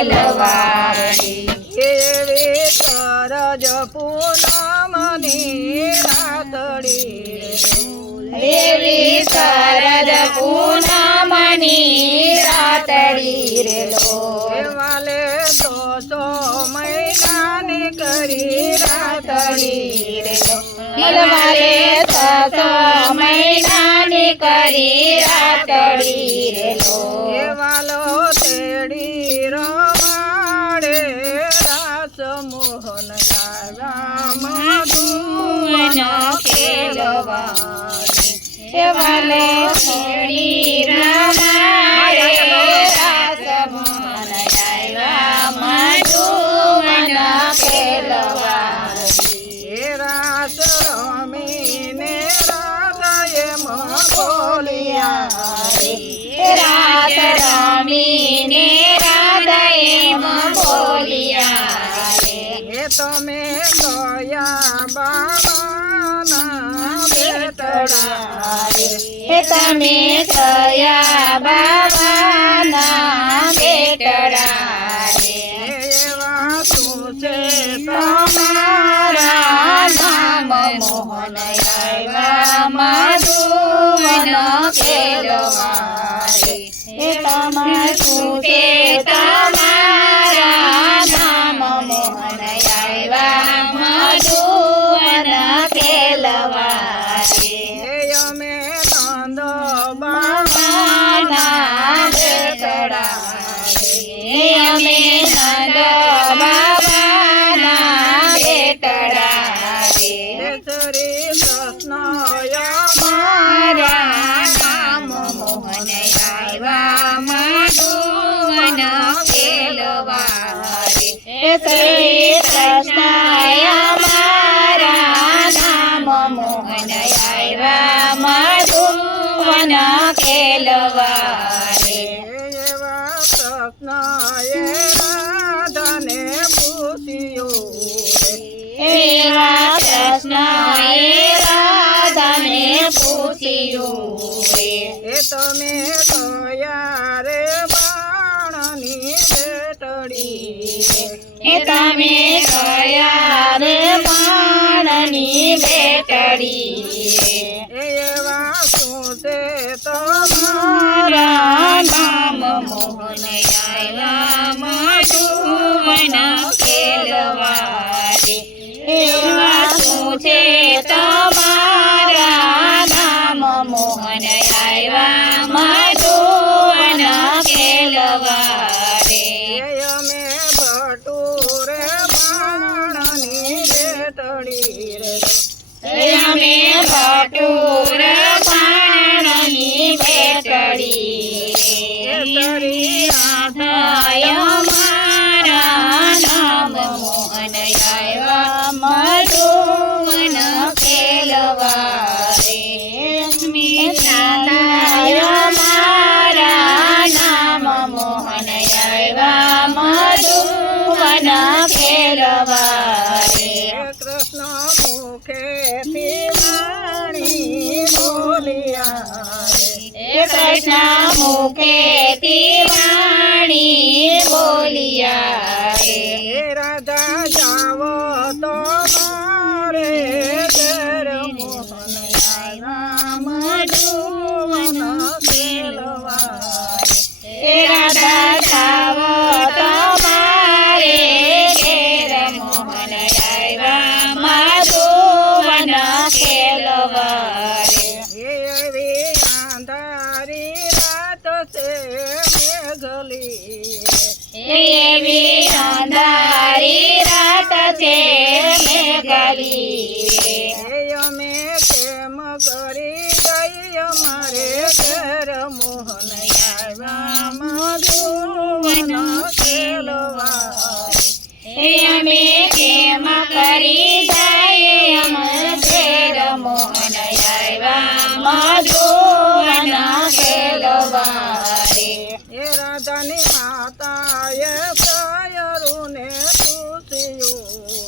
ખેલવાડી એવી સરજ પૂનમની રાતડી એવી શરદ પૂનમની રાતડી રે લો વાલે તો મહિનાની કરી રાતડી રે લો વાલે 6 મહિનાની કરી રાતડી રે લો વાલો તેડી રમાડે રાસ મોહન મધુવન ખેલવાડી વાલે તેડી રમાડે રાસ મોહન મધુવન ખેલવાડી રાસ રમીને રાધાએ બોલિયા રાત રમીને રાધાએ બોલિયા એ તમે ગયા બાબાના બેટડા તમે કયા બાબાના બેટડા એવા શું છે તમારા નામ મોહન આવ્યા મધુવન ખેલવાડી તમારું શું છે તમારા નામ મોહન આવ્યા મધુવન ખેલવાડી અમે નંદ બાબાના બેટડા અમે નંદ બાબાના બેટડા શ્રી કૃષ્ણ મારા નામ મોહન આવ્યા મધુવન ખેલવાડી શ્રી કૃષ્ણ મારા નામ મોહન આવ્યા મધુવન ખેલવાડી એવા કૃષ્ણએ રાધાને પૂછ્યું એવા કૃષ્ણએ રાધાને પૂછ્યું એ તમે કયા રે બાણની બેટડી એ તમે કયા રે બાણની બેટડી એવા શું છે મારા નામ મોહન આવ્યા મધુવન ખેલવાડી એવા શું છે તમારા નામ મોહન આવ્યા મધુવન ખેલવાડી અમે ભટુરે બાણની બેટડી અમે ભટુર બાણની બેટડી તરી મારા નામ મોહન આવ્યા મધુવન ખેલવાડી મારા નામ મોહન આવ્યા મધુવન ખેલવાડી કૃષ્ણ મુખેથી વાણી બોલિયા કૃષ્ણ મુખેથી વાણી બોલિયા રાધા જાવો તો મારે ઘર મોહન મધુવન ખેલવાડી રાધા જાવ તમારે ઘેર મોહન આવ્યા મધુવન ખેલવાડી એવી અંધારી રાત છે મેઘલી એવી અંધારી રાત છે મેઘલી અમે કેમ કરી ગઈ અમારે ઘર મોહન આવ્યા મધુવન ખેલવાડી અમે કેમ કરી જાય અમર ઘેર મોહન આવ્યા મધુવન ખેલવાડી એ રાધાની માતાએ સયરુને પૂછ્યું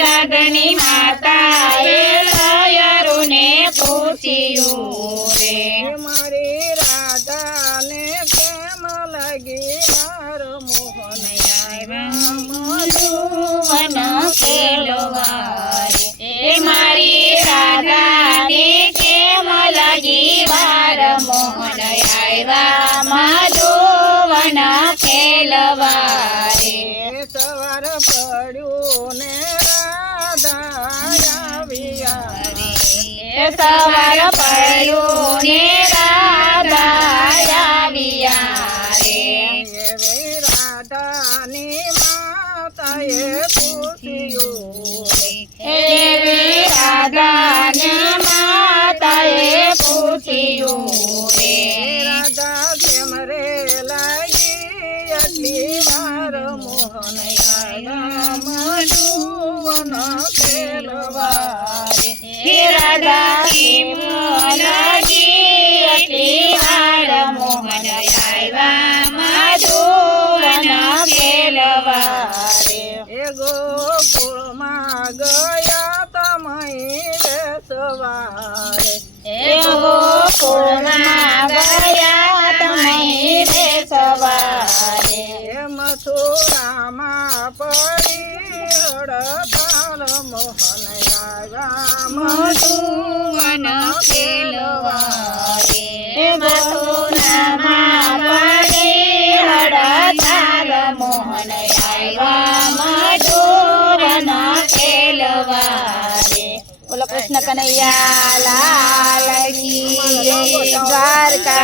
રાધની માતાએ સયરુને પૂછ્યું રે મારી રાધાને કેમ લાગી હાર મોહન ખેલવારે સવાર પડ્યું ને રાધા આવ્યા સવાર પડ્યું ને રાધા આવ્યા રે એવી રાધાની માતાએ પૂછ્યું એવી રાધાને માતાએ પૂછ્યું રે રાધા કેમ રે લાગી આટલી વાર મોહન આવ્યા મધુવન ખેલવારે હે રાધા કેમ લાગી આટલી વાર મોહન આવ્યા મધુવન ખેલવારે એ ગોકુળમાં ગયા તમે સવારે એ ગોકુળમાં ગયા તમે સવારે એ મથુરામાં પડી હડતાલ મોહન આવ્યા મધુવન ખેલવારે મથુરામાં પડી હડતાલ મોહન આવ્યા મધુવન ખેલવારે બોલો કૃષ્ણ કનૈયા લાલ કી જય દ્વારકાધીશની